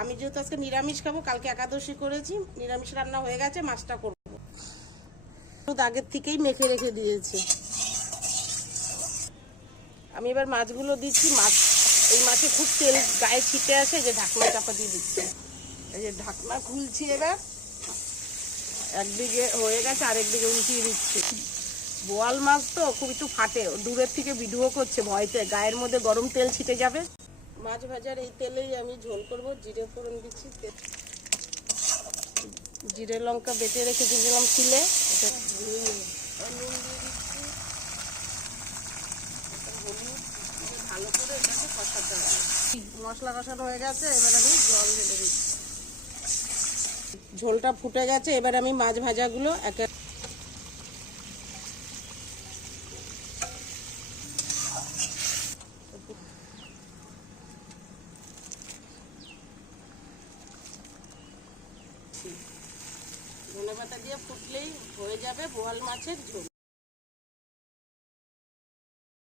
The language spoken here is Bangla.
আমি যেহেতু আজকে নিরামিষ খাবো, কালকে একাদশী করেছি, নিরামিষ রান্না হয়ে গেছে, মাছটা করবো। আগের থেকেই মেখে রেখে দিয়েছি। আমি এবার মাছগুলো দিচ্ছি। এই মাছে খুব তেল গায়ে ছিটে আসে, যে ঢাকনা চাপা দিয়ে দিচ্ছি। এই যে ঢাকনা খুলছি এবার। একদিকে হয়ে গেছে, আরেকদিকে উল্টিয়ে দিচ্ছি। বোয়াল মাছ তো খুব একটু ফাটে, দূরের থেকে ভিডিও করছে ভয়তে, গায়ের মধ্যে গরম তেল ছিটে যাবে। মাছ ভাজার এই তেলেই আমি ঝোল করব। জিরে ফোড়ন দিচ্ছি, জিরে লঙ্কা বেটে রেখে দিলাম শিলে, নুন দিয়ে দিচ্ছি, হলুদ, ভালো করে এটাকে কষাতে হবে। মশলা কষানো হয়ে গেছে, এবার আমি জল ঢেলে দিচ্ছি। ঝোলটা ফুটে গেছে, এবার আমি মাছ ভাজাগুলো একে ধনেপাতা দিয়ে ফুটলেই হয়ে যাবে বোয়াল মাছের ঝোল।